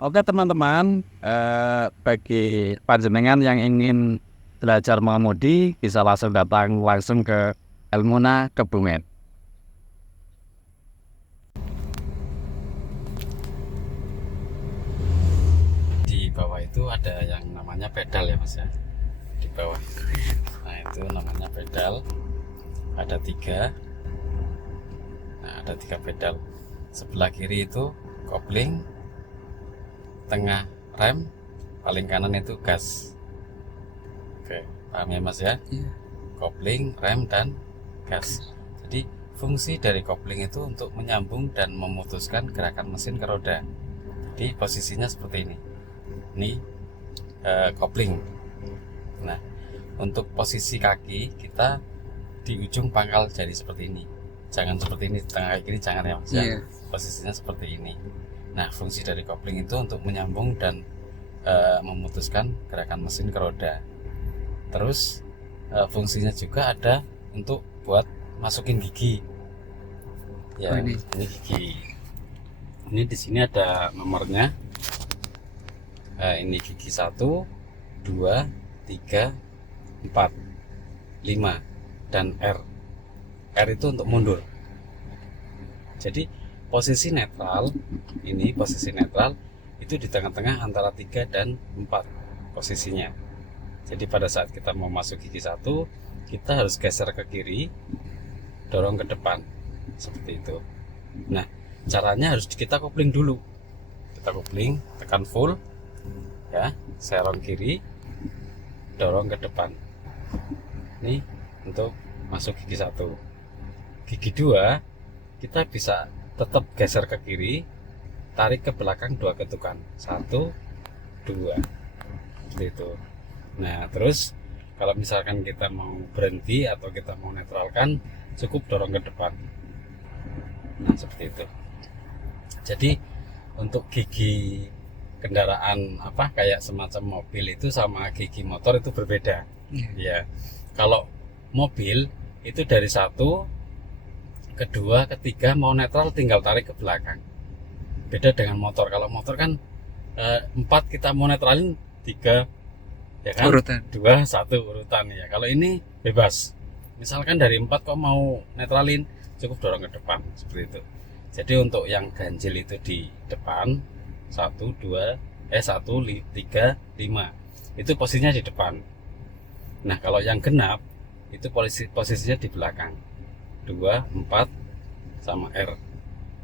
Oke teman-teman, bagi panjenengan yang ingin belajar mengemudi bisa langsung ke Elmuna Kebumen. Di bawah itu ada yang namanya pedal ya mas ya, di bawah. Nah itu namanya pedal, ada tiga. Nah ada tiga pedal. Sebelah kiri itu kopling, tengah rem, paling kanan itu gas. Oke, paham ya mas ya? Iya. Kopling, rem, dan gas. Jadi fungsi dari kopling itu untuk menyambung dan memutuskan gerakan mesin ke roda. Jadi posisinya seperti ini. Ini kopling. Nah, untuk posisi kaki kita di ujung pangkal jari seperti ini. Jangan seperti ini, tengah kaki ini jangan ya mas ya. Iya. Posisinya seperti ini. Nah, fungsi dari kopling itu untuk menyambung dan memutuskan gerakan mesin ke roda. Terus fungsinya juga ada untuk buat masukin gigi. Ya, Oh, ini. gigi. Ini di sini ada nomornya. Ini gigi 1, 2, 3, 4, 5 dan R. R itu untuk mundur. Jadi posisi netral, ini posisi netral itu di tengah-tengah antara 3 dan 4 posisinya. Jadi pada saat kita mau masuk gigi 1, kita harus geser ke kiri, dorong ke depan seperti itu. Nah, caranya harus kita kopling dulu. Kita kopling, tekan full ya, serong kiri, dorong ke depan. Ini untuk masuk gigi 1. Gigi 2 kita bisa tetap geser ke kiri, tarik ke belakang 2 ketukan, 1, 2 seperti itu. Nah terus kalau misalkan kita mau berhenti atau kita mau netralkan, cukup dorong ke depan. Nah seperti itu. Jadi untuk gigi kendaraan kayak semacam mobil itu sama gigi motor itu berbeda. Ya, kalau mobil itu dari 1, kedua, ketiga mau netral tinggal tarik ke belakang. Beda dengan motor. Kalau motor kan 4 kita mau netralin, 3 ya kan, Urutan. 2, 1 urutan ya. Kalau ini bebas. Misalkan dari 4 kok mau netralin, cukup dorong ke depan seperti itu. Jadi untuk yang ganjil itu di depan 1, 2, 1, 3, 5 itu posisinya di depan. Nah kalau yang genap itu posisinya di belakang 2, 4 sama R.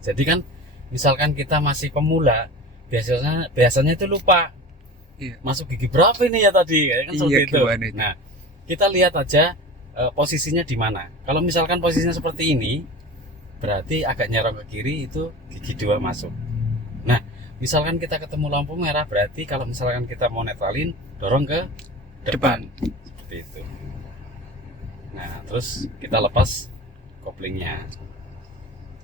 Jadi kan misalkan kita masih pemula, biasanya itu lupa. Iya. Masuk gigi berapa ini ya tadi, kan seperti itu. Itu. Nah, kita lihat aja posisinya di mana. Kalau misalkan posisinya seperti ini, berarti agak nyerong ke kiri, itu gigi 2 masuk. Nah, misalkan kita ketemu lampu merah, berarti kalau misalkan kita mau netralin, dorong ke depan. Seperti itu. Nah, terus kita lepas koplingnya.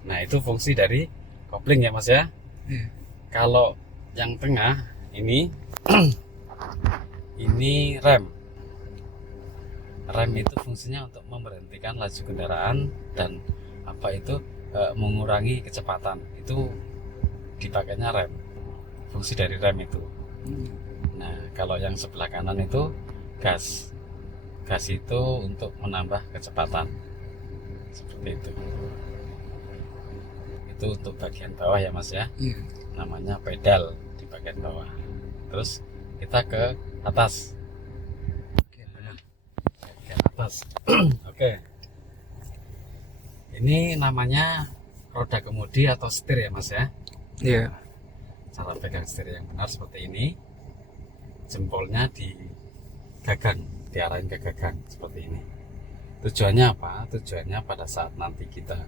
Nah, itu fungsi dari kopling ya mas ya. Iya. Kalau yang tengah ini ini rem. Rem itu fungsinya untuk memberhentikan laju kendaraan dan mengurangi kecepatan. Itu dipakainya rem. Fungsi dari rem itu. Nah, kalau yang sebelah kanan itu gas. Gas itu untuk menambah kecepatan. Seperti itu. Itu untuk bagian bawah ya mas ya. Iya. Namanya pedal di bagian bawah. Terus kita ke atas. Ke atas. Oke. Ini namanya roda kemudi atau setir ya mas ya. Iya. Cara pegang setir yang benar seperti ini. Jempolnya di gagang, diarahin ke gagang seperti ini. Tujuannya apa? Tujuannya pada saat nanti kita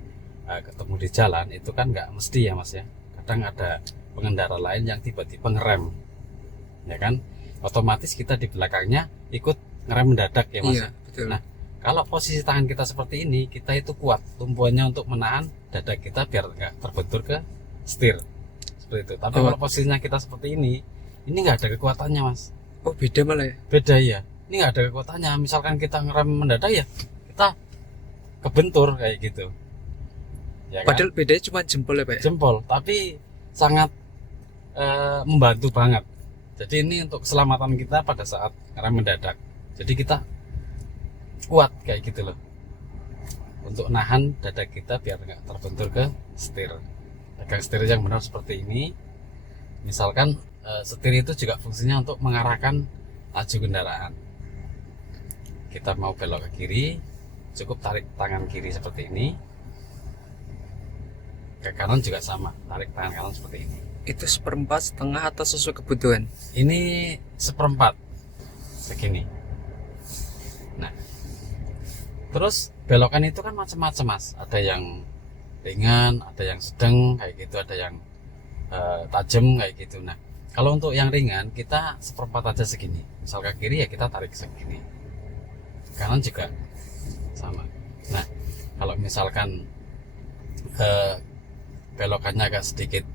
ketemu di jalan itu kan nggak mesti ya mas ya. Kadang ada pengendara lain yang tiba-tiba ngerem, ya kan? Otomatis kita di belakangnya ikut ngerem mendadak ya mas. Iya, betul. Nah, kalau posisi tangan kita seperti ini, kita itu kuat tumpuannya untuk menahan dada kita biar nggak terbentur ke setir seperti itu. Tapi kalau posisinya kita seperti ini nggak ada kekuatannya mas. Oh, beda malah ya. Beda ya. Ini nggak ada kekuatannya. Misalkan kita ngerem mendadak ya kita kebentur kayak gitu. Ya kan? Padahal bedanya cuma jempol ya pak. Jempol, tapi sangat membantu banget. Jadi ini untuk keselamatan kita pada saat rem mendadak. Jadi kita kuat kayak gitu loh, untuk nahan dada kita biar nggak terbentur ke setir. Pegang setir yang benar seperti ini. Misalkan setir itu juga fungsinya untuk mengarahkan laju kendaraan. Kita mau belok ke kiri, cukup tarik tangan kiri seperti ini. Ke kanan juga sama, tarik tangan kanan seperti ini. Itu seperempat, setengah, atau sesuai kebutuhan? Ini seperempat segini. Nah, terus belokan itu kan macam-macam mas. Ada yang ringan, ada yang sedang kayak gitu, ada yang tajam kayak gitu. Nah, kalau untuk yang ringan kita seperempat aja segini. Misal ke kiri ya kita tarik segini. Kanan juga sama. Nah, kalau misalkan belokannya agak sedikit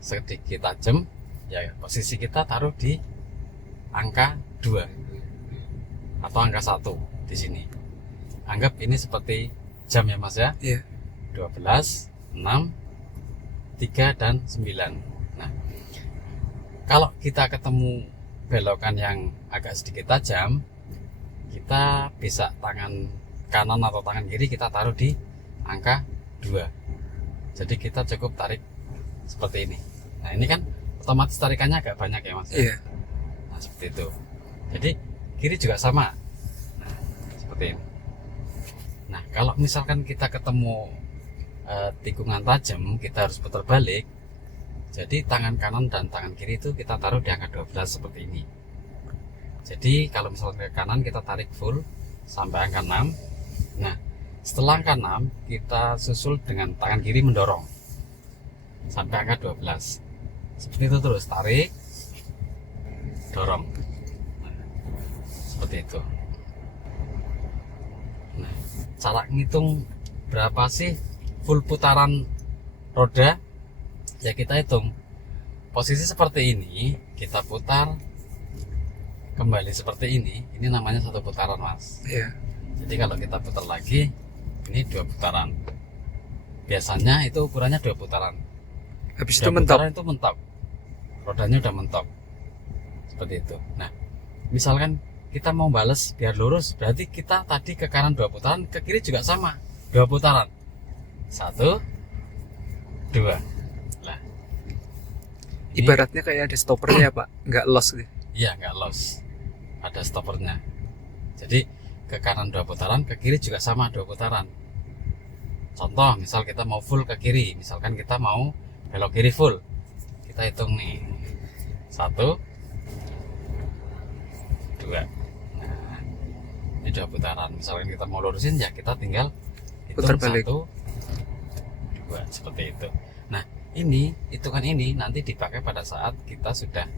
sedikit tajam, ya posisi kita taruh di angka 2 atau angka 1 di sini. Anggap ini seperti jam ya mas ya. Iya. 12, 6, 3 dan 9. Nah, kalau kita ketemu belokan yang agak sedikit tajam, kita bisa tangan kanan atau tangan kiri kita taruh di angka 2. Jadi kita cukup tarik seperti ini. Nah, ini kan otomatis tarikannya agak banyak ya mas ya? Iya. Nah, seperti itu. Jadi kiri juga sama. Nah, seperti ini. Nah, kalau misalkan kita ketemu tikungan tajam, kita harus putar balik. Jadi tangan kanan dan tangan kiri itu kita taruh di angka 12 seperti ini. Jadi kalau misalkan ke kanan kita tarik full sampai angka 6. Nah, setelah angka 6 kita susul dengan tangan kiri mendorong sampai angka 12. Seperti itu terus, tarik, dorong. Nah, seperti itu. Nah, cara ngitung berapa sih full putaran roda, ya kita hitung. Posisi seperti ini kita putar kembali seperti ini namanya 1 putaran mas. Iya. Jadi kalau kita putar lagi, ini 2 putaran. Biasanya itu ukurannya 2 putaran. Habis 2 itu mentok. putaran itu mentok. Rodanya udah mentok. Seperti itu. Nah, misalkan kita mau bales biar lurus, berarti kita tadi ke kanan 2 putaran, ke kiri juga sama 2 putaran. 1, 2. Nah, ini, Ibaratnya kayak ada stoppernya pak, nggak loss gitu. iya nggak loss, ada stoppernya. Jadi ke kanan 2 putaran, ke kiri juga sama 2 putaran. Contoh, misal kita mau full ke kiri, misalkan kita mau belok kiri full, kita hitung nih 1, 2. Nah, ini 2 putaran. Misalkan kita mau lurusin, ya kita tinggal hitung Putar balik. 1, 2 seperti itu. Nah, ini hitungan ini nanti dipakai pada saat kita sudah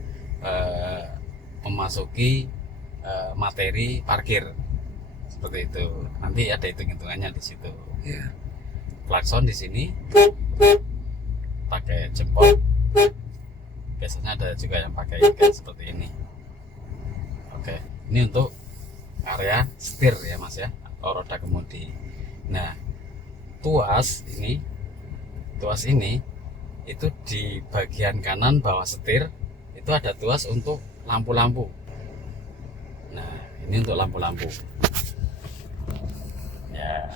memasuki materi parkir seperti itu. Nanti ada hitung-hitungannya di situ. Iya. Klakson di sini pakai jempol. Biasanya ada juga yang pakai ikat seperti ini. Oke, ini untuk area setir ya mas ya, atau roda kemudi. Nah, tuas ini itu di bagian kanan bawah setir itu ada tuas untuk lampu-lampu. Nah, ini untuk lampu-lampu ya.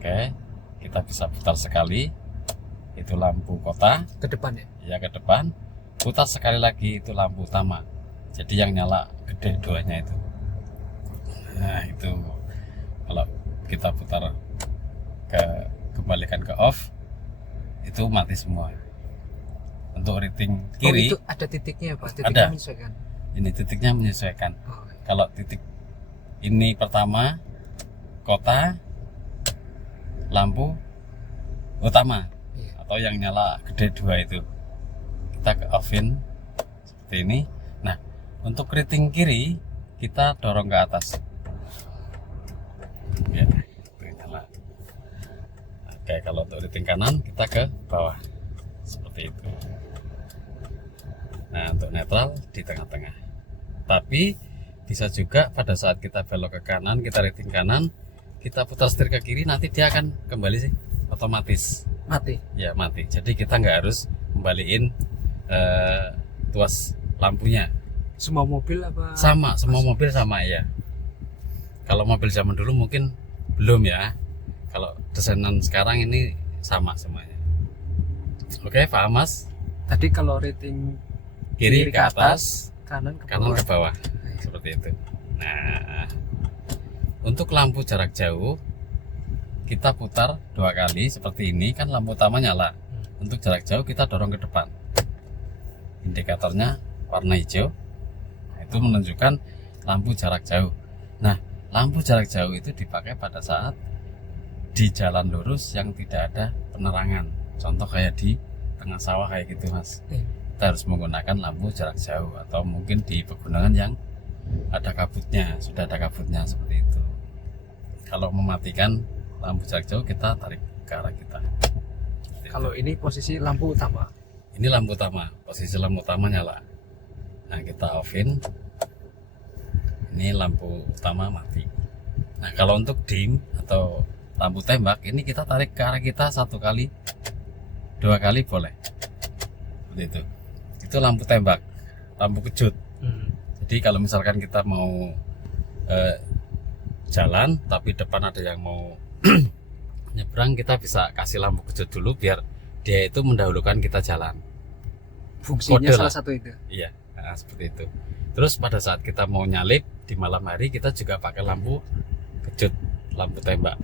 Oke, kita bisa putar sekali, itu lampu kota Ke depan ya. ya, ke depan. Putar sekali lagi, itu lampu utama, jadi yang nyala gede 2-nya itu. Nah, itu kalau kita putar kembalikan ke off, itu mati semua. Untuk rating kiri, Oh, itu ada titiknya pak, titiknya Ada. menyesuaikan. ini titiknya menyesuaikan. Oh, Kalau titik ini pertama kota, lampu utama iya. atau yang nyala gede 2 itu kita ke offin seperti ini. Nah, untuk rating kiri kita dorong ke atas ya, itu nyala. Oke, kalau untuk rating kanan kita ke bawah seperti itu. Nah, untuk netral di tengah-tengah. Tapi bisa juga pada saat kita belok ke kanan, kita rating kanan, kita putar setir ke kiri, nanti dia akan kembali sih otomatis. Mati. ya mati. Jadi kita nggak harus kembaliin tuas lampunya. Semua mobil apa? Sama, semua mobil sama ya. Kalau mobil zaman dulu mungkin belum ya. Kalau desainan sekarang ini sama semuanya. Oke, paham Mas? Tadi kalau rating Kiri ke atas, kanan ke kanan bawah. ke bawah. Seperti itu. Nah, untuk lampu jarak jauh kita putar 2 kali seperti ini, kan lampu utama nyala. Untuk jarak jauh kita dorong ke depan. Indikatornya warna hijau. Nah, itu menunjukkan lampu jarak jauh. Nah, lampu jarak jauh itu dipakai pada saat di jalan lurus yang tidak ada penerangan. Contoh kayak di tengah sawah kayak gitu, Mas. Kita harus menggunakan lampu jarak jauh, atau mungkin di pegunungan yang ada kabutnya, sudah ada kabutnya seperti itu. Kalau mematikan lampu jarak jauh, kita tarik ke arah kita. Seperti Kalau itu. ini posisi lampu utama. Ini lampu utama, posisi lampu utama nyala. Nah, kita offin. Ini lampu utama mati. Nah, kalau untuk dim atau lampu tembak, ini kita tarik ke arah kita 1 kali, 2 kali boleh. Seperti itu. Itu lampu tembak, lampu kejut. Jadi kalau misalkan kita mau jalan tapi depan ada yang mau nyebrang, kita bisa kasih lampu kejut dulu biar dia itu mendahulukan kita jalan. Fungsinya Kode salah lah. satu itu. Iya, nah, seperti itu. Terus pada saat kita mau nyalip di malam hari, kita juga pakai lampu kejut, lampu tembak,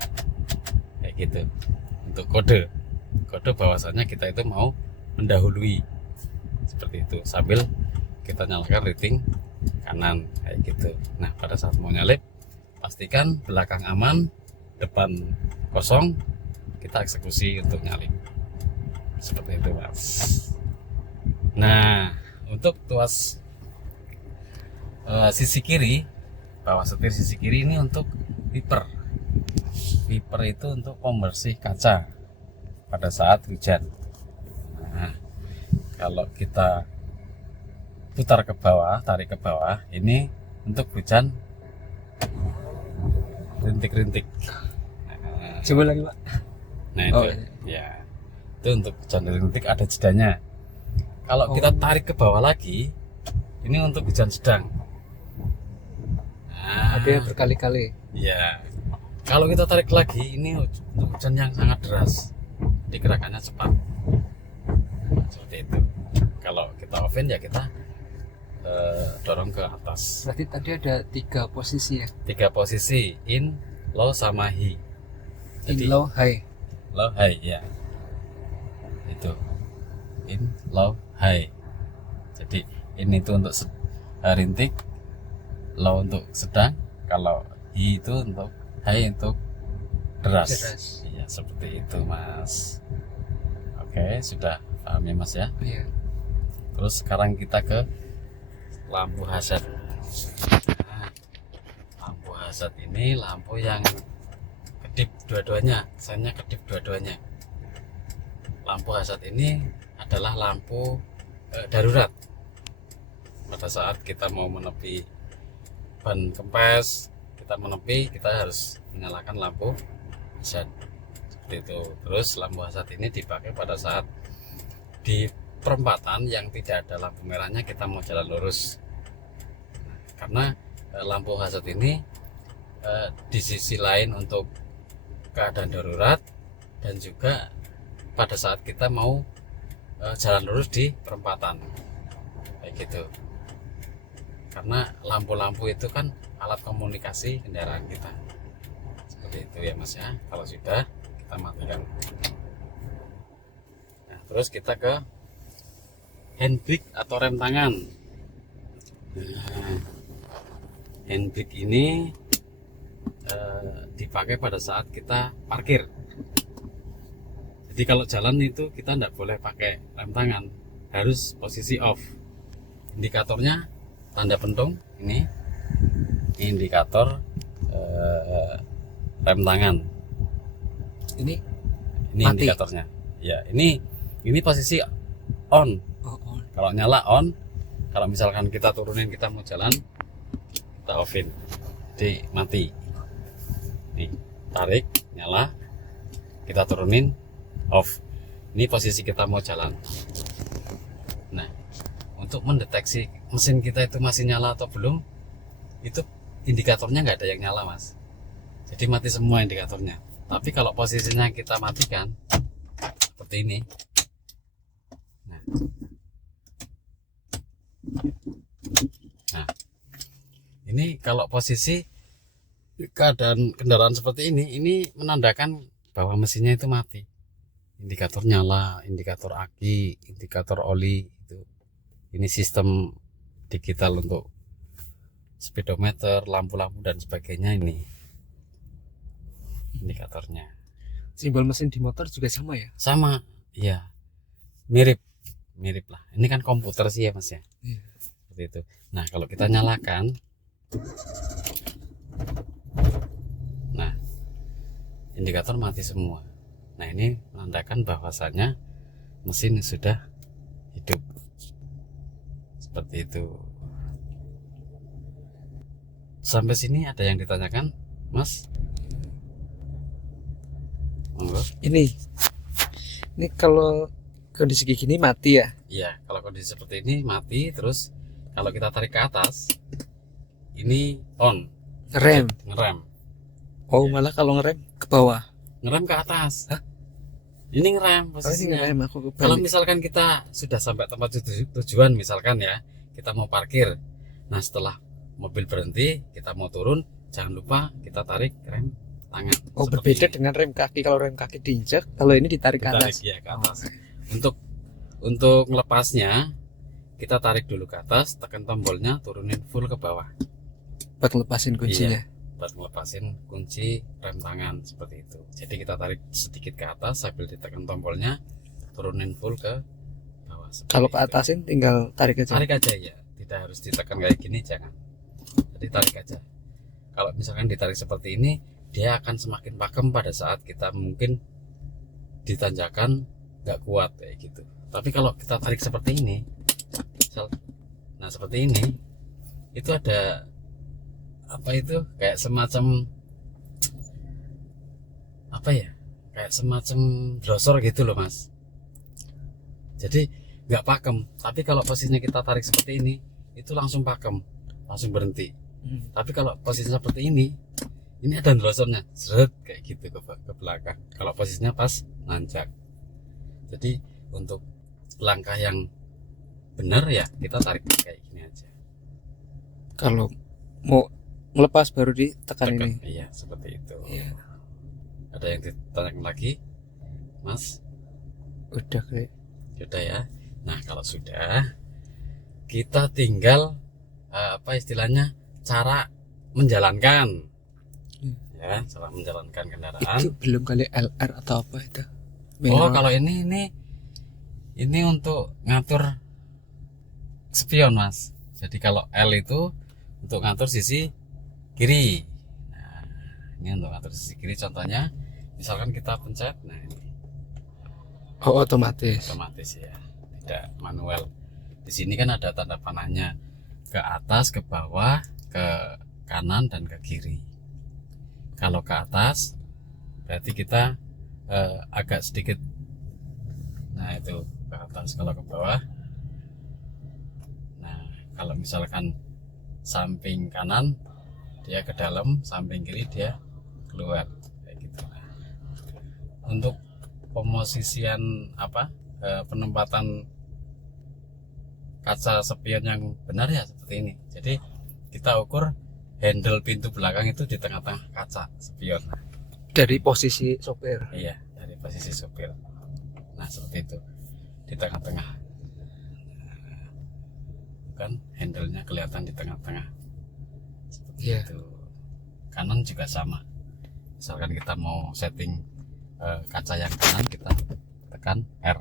kayak gitu. Untuk kode bahwasannya kita itu mau mendahului, seperti itu. Sambil kita nyalakan rating kanan, kayak gitu. Nah, pada saat mau nyalip, pastikan belakang aman, depan kosong, kita eksekusi untuk nyalip. Seperti itu, Mas. Nah, untuk tuas sisi kiri, bawah setir sisi kiri ini untuk wiper. Wiper itu untuk pembersih kaca pada saat hujan. Nah, kalau kita putar ke bawah, tarik ke bawah, ini untuk hujan rintik-rintik. Coba lagi, Pak. Nah, itu Oh, ya, itu untuk hujan rintik ada jedanya. Kalau kita tarik ke bawah lagi, ini untuk hujan sedang. Nah, Ada yang berkali-kali. ya, kalau kita tarik lagi, ini untuk hujan yang sangat deras, digerakannya cepat. Seperti itu. Kalau kita offin ya kita dorong ke atas. Berarti tadi ada 3 posisi ya. 3 posisi, in, low, sama high. In, low, high. Low, high, ya. Itu in, low, high. Jadi ini itu untuk rintik, low untuk sedang, kalau high itu untuk high untuk deras. Deras. Iya, seperti itu, Mas. Oke, sudah paham ya, Mas ya. Iya. Terus sekarang kita ke lampu hazard. Nah, lampu hazard ini lampu yang kedip dua-duanya, sennya kedip dua-duanya. Lampu hazard ini adalah lampu darurat. Pada saat kita mau menepi ban kempes, kita menepi, kita harus menyalakan lampu hazard. Seperti itu. Terus lampu hazard ini dipakai pada saat di perempatan yang tidak ada lampu merahnya, kita mau jalan lurus. Karena lampu hazard ini di sisi lain untuk keadaan darurat, dan juga pada saat kita mau jalan lurus di perempatan, kayak gitu. Karena lampu-lampu itu kan alat komunikasi kendaraan kita. Seperti itu ya, Mas ya. Kalau sudah, kita matikan. Nah, terus kita ke handbrake atau rem tangan. Nah, handbrake ini dipakai pada saat kita parkir. Jadi kalau jalan itu kita tidak boleh pakai rem tangan, harus posisi off. Indikatornya tanda pentung ini indikator rem tangan. Ini Ini mati. indikatornya. Ya, ini posisi on. Oh. Kalau nyala on, kalau misalkan kita turunin, kita mau jalan, kita offin, jadi mati. Nih, tarik, nyala, kita turunin, off. Ini posisi kita mau jalan. Nah, untuk mendeteksi mesin kita itu masih nyala atau belum, itu indikatornya nggak ada yang nyala, Mas. Jadi mati semua indikatornya. Tapi kalau posisinya kita matikan seperti ini, nah ini kalau posisi keadaan kendaraan seperti ini menandakan bahwa mesinnya itu mati. Indikator nyala, indikator aki, indikator oli itu. Ini sistem digital untuk speedometer, lampu-lampu dan sebagainya. Ini indikatornya. Simbol mesin di motor juga sama ya? Sama, iya. Mirip lah. Ini kan komputer sih ya, Mas ya. Iya. Seperti itu. Nah, kalau kita nyalakan, nah, indikator mati semua. Nah, ini menandakan bahwasannya mesin sudah hidup. Seperti itu. Sampai sini ada yang ditanyakan, Mas? Monggo. Ini kalau kondisi kayak gini mati ya? Iya, kalau kondisi seperti ini mati. Terus kalau kita tarik ke atas, ini on, Rem. ngerem. Oh, Ya. malah kalau ngerem ke bawah. Ngerem ke atas. Hah? Ini ngerem Oh, ini posisinya. ngerem aku ke Kalau bawah. misalkan kita sudah sampai tempat tujuan, misalkan ya, kita mau parkir. Nah, setelah mobil berhenti, kita mau turun, jangan lupa kita tarik rem tangan. Oh, Seperti berbeda ini. dengan rem kaki. Kalau rem kaki diinjak, kalau ini ditarik ke Ditarik atas. ya ke atas. Oh. Untuk melepasnya, kita tarik dulu ke atas, tekan tombolnya, turunin full ke bawah. Buat lepasin kuncinya. Buat ngelepasin kunci rem tangan seperti itu. Jadi kita tarik sedikit ke atas sambil ditekan tombolnya, turunin full ke bawah. Kalau ke itu. atasin tinggal tarik aja. Tarik aja ya, tidak harus ditekan kayak gini, jangan. Jadi tarik aja. Kalau misalkan ditarik seperti ini, dia akan semakin pakem pada saat kita mungkin ditanjakan nggak kuat kayak gitu. Tapi kalau kita tarik seperti ini, nah seperti ini, itu ada apa itu kayak semacam apa ya, kayak semacam brosor gitu loh, Mas. Jadi nggak pakem. Tapi kalau posisinya kita tarik seperti ini, itu langsung pakem, langsung berhenti. Tapi kalau posisinya seperti ini ada drosornya, seret kayak gitu ke belakang. Kalau posisinya pas nanjak. Jadi untuk langkah yang benar ya kita tarik kayak gini aja. Kalau mau ngelepas baru ditekan Tekan, ini. iya seperti itu. Iya. Ada yang ditanyakan lagi, Mas? Udah kayak. Sudah ya. Nah kalau sudah, kita tinggal apa istilahnya, cara menjalankan. Ya, cara menjalankan kendaraan. Itu belum kali LR atau apa itu? Oh, kalau ini untuk ngatur spion, Mas. Jadi kalau L itu untuk ngatur sisi kiri. Nah, ini untuk ngatur sisi kiri. Contohnya, misalkan kita pencet, nah ini Oh, otomatis. otomatis ya, tidak manual. Di sini kan ada tanda panahnya ke atas, ke bawah, ke kanan dan ke kiri. Kalau ke atas berarti kita agak sedikit, nah itu ke atas. Kalau ke bawah, nah kalau misalkan samping kanan dia ke dalam, samping kiri dia keluar kayak gitu. Nah, untuk pemosisian apa penempatan kaca spion yang benar ya seperti ini. Jadi kita ukur handle pintu belakang itu di tengah-tengah kaca spion. Dari posisi sopir. Iya, dari posisi sopir. Nah, seperti itu. Di tengah-tengah. Kan handle-nya kelihatan di tengah-tengah. Seperti Iya. itu. Kanan juga sama. Misalkan kita mau setting kaca yang kanan, kita tekan R.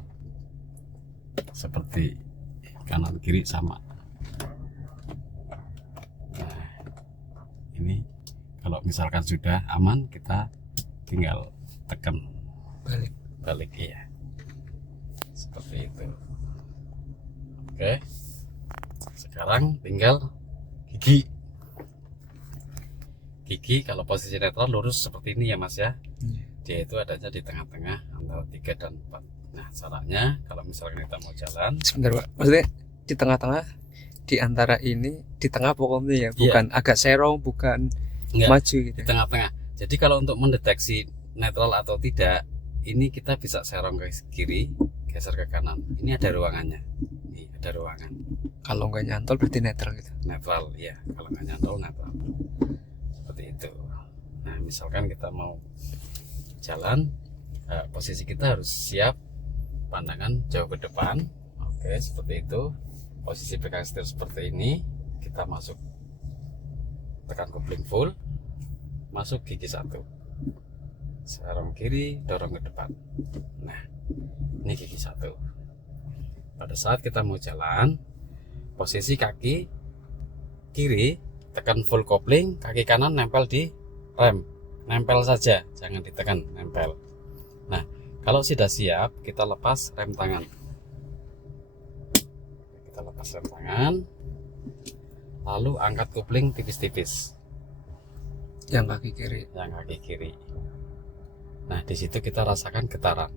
Seperti kanan kiri sama. Nah, ini kalau misalkan sudah aman, kita tinggal tekan balik ya, seperti itu. Oke, sekarang tinggal gigi kalau posisi netral lurus seperti ini ya, Mas ya. Dia itu adanya di tengah-tengah antara 3 dan 4. Nah, caranya kalau misalkan kita mau jalan, Sebentar Pak, maksudnya di tengah-tengah, di antara ini, di tengah pokoknya ya, bukan agak serong, bukan enggak, maju gitu. di tengah-tengah. Jadi kalau untuk mendeteksi netral atau tidak, ini kita bisa serong ke kiri, geser ke kanan. Ini ada ruangannya. Ini ada ruangan. Kalau nggak nyantol berarti netral gitu. Netral, ya. Kalau nggak nyantol, netral. Seperti itu. Nah, misalkan kita mau jalan, posisi kita harus siap, pandangan jauh ke depan. Oke, seperti itu. Posisi pegang setir seperti ini. Kita masuk, tekan kopling full, masuk gigi 1, serong kiri, dorong ke depan. Nah, ini gigi 1. Pada saat kita mau jalan, posisi kaki kiri tekan full kopling, kaki kanan nempel di rem, nempel saja, jangan ditekan, nempel. Nah, kalau sudah siap, kita lepas rem tangan. Kita lepas rem tangan, lalu angkat kopling tipis-tipis. Yang kaki kiri. Yang kaki kiri. Nah, di situ kita rasakan getaran.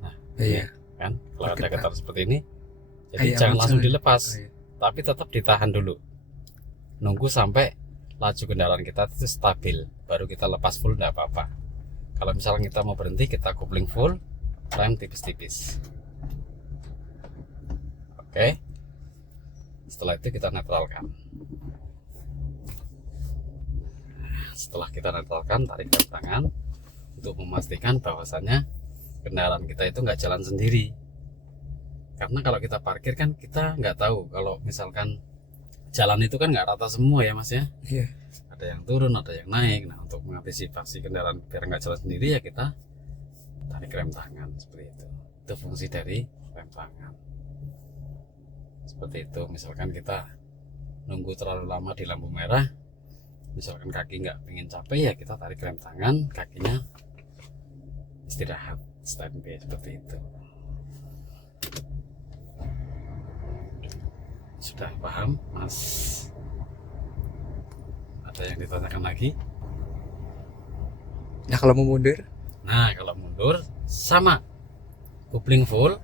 Nah, Iya. kan? Kalau ada Bergetar. getaran seperti ini, jadi Kayak jangan muncul langsung ya. dilepas, Oh, iya. tapi tetap ditahan dulu. Nunggu sampai laju kendaraan kita itu stabil, baru kita lepas full, tidak apa-apa. Kalau misalnya kita mau berhenti, kita kopling full, rem tipis-tipis. Oke. Setelah itu kita netralkan. Setelah kita netralkan, tarik rem tangan untuk memastikan bahwasannya kendaraan kita itu nggak jalan sendiri. Karena kalau kita parkir kan kita nggak tahu, kalau misalkan jalan itu kan nggak rata semua ya Mas ya. Iya. Ada yang turun, ada yang naik. Nah, untuk mengantisipasi kendaraan biar nggak jalan sendiri ya kita tarik rem tangan seperti itu. Itu fungsi dari rem tangan. Seperti itu. Misalkan kita nunggu terlalu lama di lampu merah, misalkan kaki nggak pengen capek, ya kita tarik rem tangan, kakinya istirahat, standby, seperti itu. Sudah paham Mas? Ada yang ditanyakan lagi? Nah kalau mau mundur, Nah, kalau mundur sama, kopling full,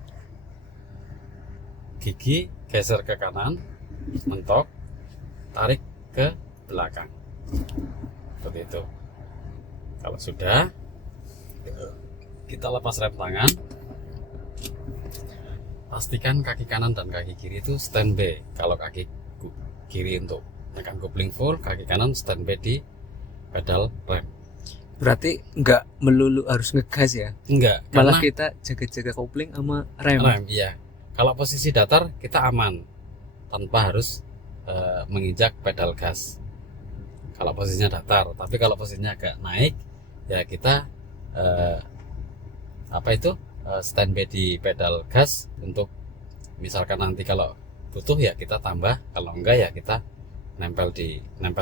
gigi geser ke kanan, mentok, tarik ke belakang, seperti itu. Kalau sudah, kita lepas rem tangan, pastikan kaki kanan dan kaki kiri itu standby. Kalau kaki kiri untuk tekan kopling full, kaki kanan standby di pedal rem. berarti nggak melulu harus ngegas ya. Enggak, Malah karena kita jaga-jaga kopling sama rem. rem, iya. Kalau posisi datar kita aman, tanpa harus menginjak pedal gas. Kalau posisinya datar, tapi kalau posisinya agak naik, ya kita standby di pedal gas untuk misalkan nanti kalau butuh ya kita tambah, kalau enggak ya kita nempel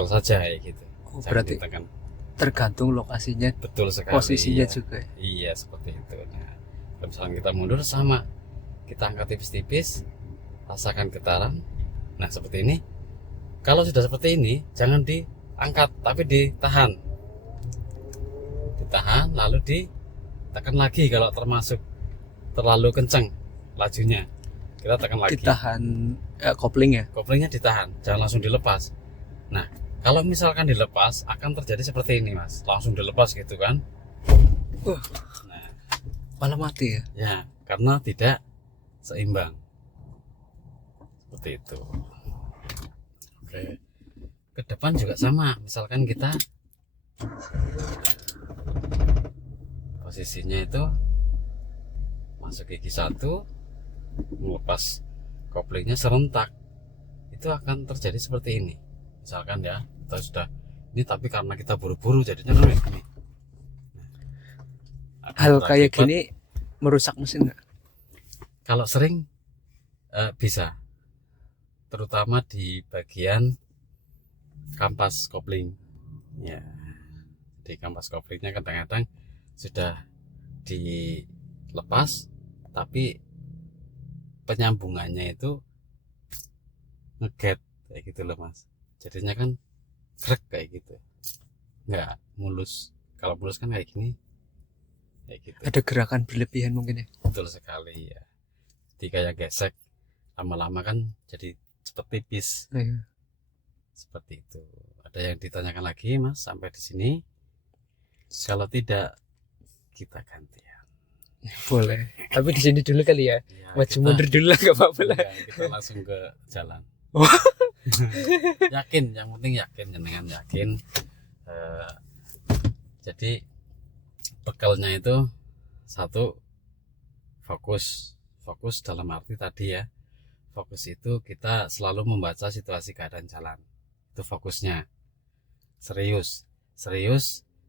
saja ya gitu. Oh, Jangan berarti ditekan. tergantung lokasinya, Betul sekali. posisinya Iya. juga. Iya, seperti itu. Nah, kalau misalnya kita mundur sama, kita angkat tipis-tipis, rasakan getaran. Nah, seperti ini. Kalau sudah seperti ini, jangan diangkat, tapi ditahan. Ditahan, lalu ditekan lagi kalau termasuk terlalu kencang lajunya. Kita tekan lagi. Ditahan kopling ya. Koplingnya ditahan, jangan langsung dilepas. Nah, kalau misalkan dilepas, akan terjadi seperti ini, Mas. Langsung dilepas gitu kan. Nah, Malah mati ya. ya, karena tidak seimbang. Seperti itu. Oke. Ke depan juga sama. Misalkan kita posisinya itu masuk gigi 1, melepas koplingnya serentak, itu akan terjadi seperti ini. Misalkan ya, kita sudah ini, tapi karena kita buru-buru jadinya ini. Hal kayak Berakibat- gini merusak mesin nggak? Kalau sering bisa, terutama di bagian kampas kopling. Ya, di kampas koplingnya kadang-kadang sudah dilepas, tapi penyambungannya itu ngeget kayak gitu loh Mas. Jadinya kan krek kayak gitu, nggak mulus. Kalau mulus kan kayak gini, kayak gitu. Ada gerakan berlebihan mungkin ya. Betul sekali ya. Jadi kayak gesek lama-lama kan jadi cepet tipis. Iya. Seperti itu. Ada yang ditanyakan lagi Mas sampai di sini? Kalau tidak kita gantian. Boleh. Tapi di sini dulu kali ya. Ya, Maju mundur dulu lah, nggak apa-apa lah. kita langsung ke jalan. Oh. Yakin, yang penting yakin, jenengan yakin. Jadi bekalnya itu satu, fokus dalam arti tadi ya, fokus itu kita selalu membaca situasi keadaan jalan, itu fokusnya. Serius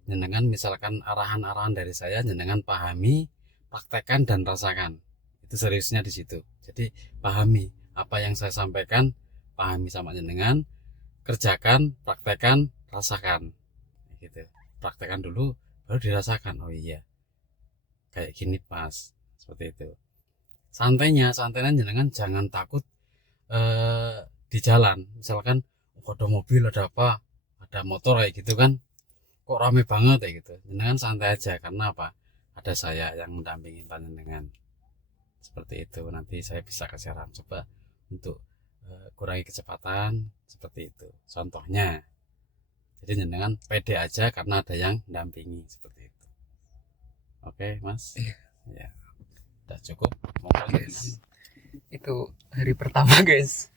jenengan misalkan arahan-arahan dari saya, jenengan pahami, praktekkan dan rasakan. Itu seriusnya di situ. Jadi pahami apa yang saya sampaikan, pahami sama jenengan, kerjakan, praktekkan, rasakan gitu. Praktekkan dulu baru dirasakan. Oh iya, kayak gini pas, seperti itu. Santainya jenengan jangan takut di jalan. Misalkan ada mobil, ada apa, ada motor kayak gitu kan, kok rame banget kayak gitu. Jenengan santai aja, karena apa? Ada saya yang mendampingi panjenengan. Seperti itu. Nanti saya bisa kasih saran coba untuk kurangi kecepatan, seperti itu. Contohnya. Jadi jenengan pede aja karena ada yang mendampingi, seperti itu. Oke, Mas? Iya. Ya. Udah cukup. Mau Yes. Itu hari pertama guys.